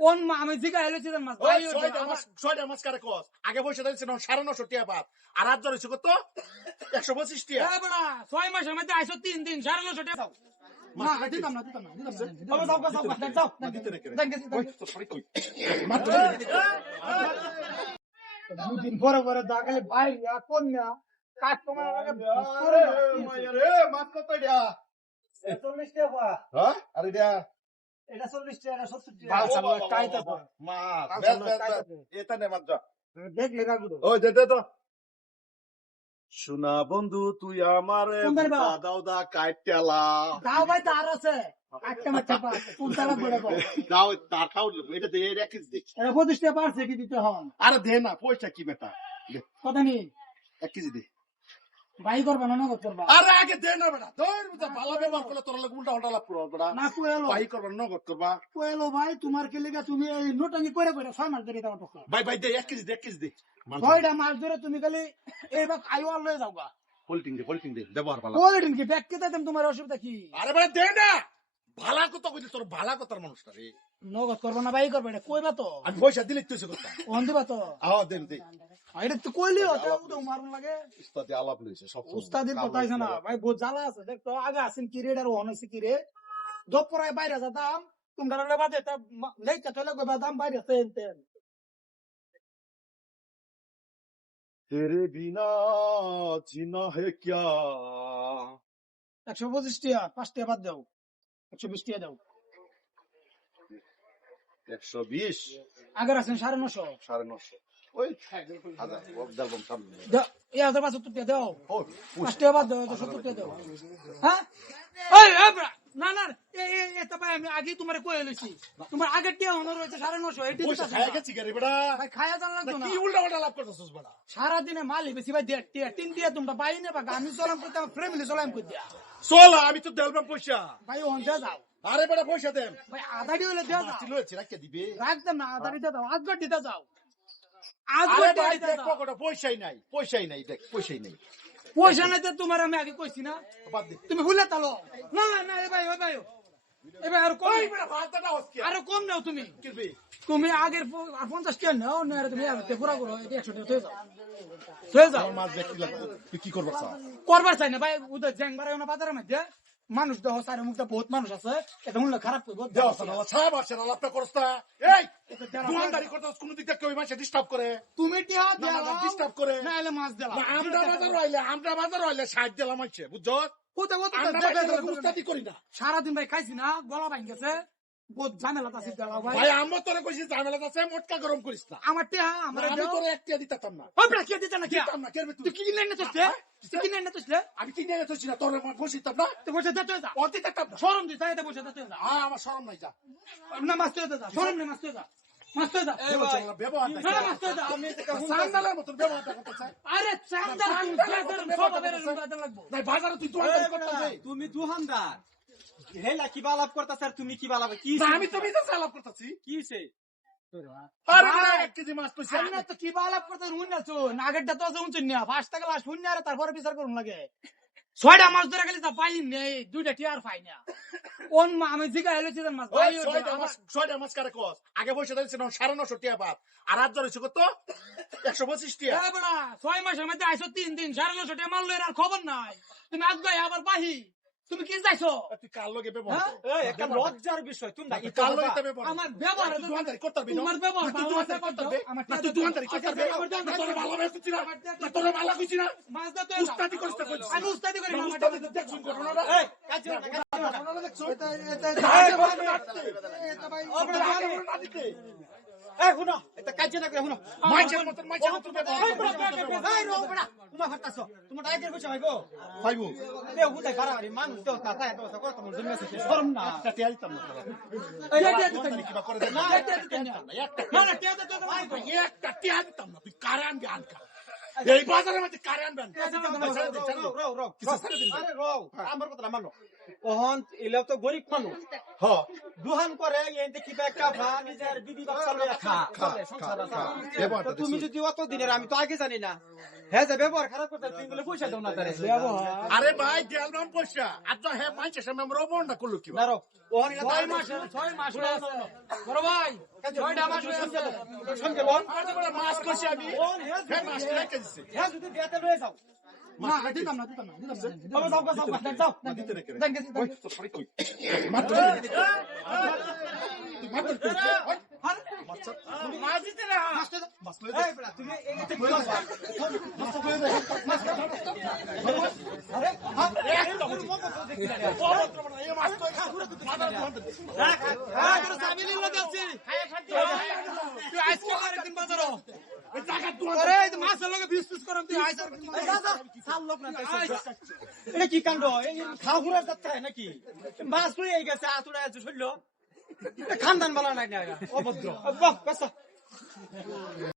কোন আমি জিগা হেলেছি মাছ ভাই ছয়টা মাছ কারে কস আগে বসে দিয়েছে 950 টাকা পাত আর আজ ধরেছে কত 125 টাকা এ বড়া 6 মাসের মধ্যে আইছো 3 দিন 950 টাকা দাও না দিতাম না যাও দুদিন পরে পরে দাগালে ভাই কোন না কাস্টমার মাছ কত এটা 40 টাকা হ্যাঁ আরে এটা এটা 40 টাকা 70 মাছ টাকা কাইতা এটা নে মাছ দেখ লেখা গুলো ওই দে তো শোনা বন্ধু তুই আমারে দাদা কাইটেলা দাও ভাই তার আছে একটা মাছ পা কোন তারা বড় বড় দাও তার খাও এটা দে রাখিস দে এটা 25 টাকা পারছে কি দিতে হন আরে দে না পয়সা কি বেটা কত নি 1 কেজি দে ভাই করবা না নগদ করবা আরে আগে দে না বেটা তোর ভালো ব্যবহার করলে তোর লাগে উল্টা উল্টা লাভ করব বেটা না কোয়েলো ভাই করবা নগদ করবা কোয়েলো ভাই তোমার কে লেগা তুমি এই নোটাঙ্গি করে করে 6 মাস ধরে দাও তো ভাই দে 1 কেজি দে 1 কেজি দে ছয়টা মাস ধরে তুমি খালি এইবার আইও লয়ে যাওগা পলিটিং দে ব্যবহার ভালো কোয়ালিটি কি ব্যাগ কে দিতাম তোমার অসুবিধা কি আরে বেটা দে না ভালো কথা কইলি তোর ভালো কথার মানুষটা রে নগদ করবা না ভাই করবা এটা কইবা তো আমি পয়সা দিলে তুই কথা ওন দিবা তো দে এটা তো কইলি ওটা উদো মারুন লাগে উস্তাদি আলাপ লইছে সব উস্তাদির কথা আছে না ভাই বহুত জ্বালা আছে দেখ তো আগে আছেন কি রেড আর ওন হইছে কি রে দপরায় বাইরে যেতাম তোমরা রে বাদে তা লেইটা চলে কইবা দাম বাইরে তেন तेरे बिना जीना है क्या 125 টাকা 5 টাকা বাদ দাও 120 টাকা দাও 120 আগের আছেন 950 950 ওই হাজার দলবম সামনে এই 75 টাকা দাও ও 5 টাকা বাদ দাও 70 টাকা দাও হ্যাঁ এই না না এটা ভাই আমি আগে তোমারে কই লইছি তোমার আগের টিয়া হনো রয়েছে 950 এটি পয়সা খায় গেছি রে বেটা ভাই খায়া জান লাগতো না কি উল্টা উল্টা লাভ করতেছস বেটা সারা দিনে মালি বেশি ভাই 1.5 টিয়া 3 টিয়া তোমরা পাই না বা আমি চলাম করতে আমার ফ্যামিলি চলাম কই দিয়া চল আমি তো দেলবাম পয়সা ভাই ওন দে যাও আরে বেটা পয়সা দেন ভাই আধা ডি হলে দে যাও মাটি লয়েছে রাখকে দিবে রাখতাম না আধা ডি দে যাও আজ গড় দিতে যাও আজ আরে গড় ভাই দিতে দেখ যাও পকেটে পয়সাই নাই দেখ পয়সাই নাই পয়সা নাই তো তোমার আমি আগে কইছি না বাদ দে তুমি ভুলে তালো না এ ভাই এবার আর কম ওই বেটা ভাতটা হচ্ছে আর কম নাও তুমি কিরবে তুমি আগের 50 টাকা নাও না তুমি আরতে পুরা করো 100 টাকা হয়ে যাও আমার মাছ দেখি লাগবে তুই কি করবা স্যার করবার চাই না ভাই উদয় জ্যাং বাড়ায় না বাজারের মধ্যে মানুষ দেহ সারে মুখটা বহুত মানুষ আছে এটা মূল্য খারাপ করবো দেওয়া সালা ছাব আছে না লাভটা করছ না এই দোকানদারি করতেছ কোন দিক থেকে ওই মাসে ডিস্টার্ব করে তুমি টিয়া দাও ডিস্টার্ব করে না এলে মাছ দিলা আমরা বাজার হইলে 60 দিলাম হইছে বুঝছো কোতে উস্তাদি করি না সারাদিন ভাই খাইছি না গলা ভাঙ গেছে বহুত ঝামেলা আছে দেলা ভাই ভাই আমরা তোরে কইছি ঝামেলা আছে মোটকা গরম করিস না আমার টিয়া আমার আমি তোরে একটা দিতাম না ও ব্রা কে দিতে না কি দিতাম না কেরবে তুই কি কিনে এনেছিস রে তুই কিনে এনেছিস রে আমি কিনে এনেছি না তোরে বসিতাম না তুই বসে দে তুই যা অতি দিতাম না শরম দিই তাই বসে দে তুই যা আমার শরম নাই যা না মাছ তুই যা শরম নেই মাছ তুই যা মাছ তুই যা ব্যবহার না মাছ তুই যা আমি সান্দালের মতন ব্যবহারটা করতে চাই আরে চান্দা তুই সব বেরে লাগবো নাই বাজারে তুই দোকানদারি করতে চাই তুমি দুহানদার হেলা কি বালাপ করতা স্যার তুমি কি বালাপ কি আমি তো বিজনেস আলাপ করতেছি কি সে আরে 1 কেজি মাছ কইছি আমি তো কি বালাপ করতে রুন না চুন আগেরটা তো আছে উনচুন না ফার্স্ট টাকা লাস্ট শূন্য আর তারপরে বিচার করুন লাগে 6টা মাছ ধরে গেলে তা পাই নেই 2টা টিয়ার পাই না কোন আমি জিগা হেলেছি মাছ ভাই 6টা মাছ কারে কস আগে বসে দিয়েছে 950 টাকা পাত আর আজ ধরেছে কত 125 টাকা এ বড়া 6 মাসের মধ্যে আইছো 3 দিন 950 টাকা মাল লইর আর খবর নাই তুমি আজ গায় আবার বাহি তুমি কি চাইছো তুই কাল লগে ব্যবহার এই একটা লজ্জার বিষয় তুমি না কাল লগে তবে ব্যবহার আমার ব্যবহার তুই দোকানদারি করতে পারবি না তোমার ব্যবহার তুই দোকানদারি করতে পারবি আমার তুই দোকানদারি করতে পারবি তোর ভালো হইছিস না তোর ভালো হইছিস না মাছ দাও উস্তাদি করিস না আমি উস্তাদি করি না উস্তাদি দেখছুন ঘটনাটা এই কাজ না ঘটনাটা দেখছুন এটা ভাই না দিতে এই শুনো এটা কাজ না করে শুনো মাইছের মতন এই রো বড়া তুমি হাঁটাছো তুমি ডাইরেক্ট কইছো ভাইগো ভাইবো এ হুদাই বাড়াবাড়ি মানুষ তো তাতা তো করে তোমার জন্য আছে শরম না একটা টিয়া দিতাম না কিবা করে দেখ না এটা দিতে না না টিয়া দে তো একটা টিয়া দিতাম না তুই কারে আনবি আনকা এই বাজারের মধ্যে কারে আনবেন রো আরে রো আমার কথা না মানো ওহন এলাও তো গরিব মানুষ হ দুহান করে এই দেখি একটা ভা নিজের বিবি বাচ্চা লইয়া খা চলে সংসার আছে। ব্যবহারটা তো তুমি দেখছো? যদি অত দিনের আমি তো আগে জানি না হ্যাঁ যে ব্যবহার খারাপ করতে তুমি বলে পয়সা দাও না তারে ব্যবহার আরে ভাই দিয়ালাম পয়সা আর তো হ্যাঁ মাইছে সামনে আমরা অবর্ণনা করলো কি দাঁড়ো ওহন এটা 6 মাস হয়ে আছে বড় ভাই 6টা মাস হয়ে আছে সঙ্গে বল আর তো বড় মাছ কইছি আমি ওহন হ্যাঁ মাছ রেখে দিছি হ্যাঁ যদি দিয়াতে লয়ে যাও না দিতাম না বাবা যাও যাও যাও দিতে রেখে দেন গেছি ওই তো সরি কই মাছ মাছ দিতে না এই বড়া তুমি এতে কি করবা আরে হ্যাঁ তোর চাবি নিল যাচ্ছি তুই আইসক্রিম আরেকদিন বাজারো আরে এই মাছের লগে বিস্কুট করম তুই আইস এটা কি কাণ্ড খাওয়া যাচ্ছে নাকি মাছ লই গেছে আতুরা শৈল খানদান বালা নাই না অভদ্র বাহ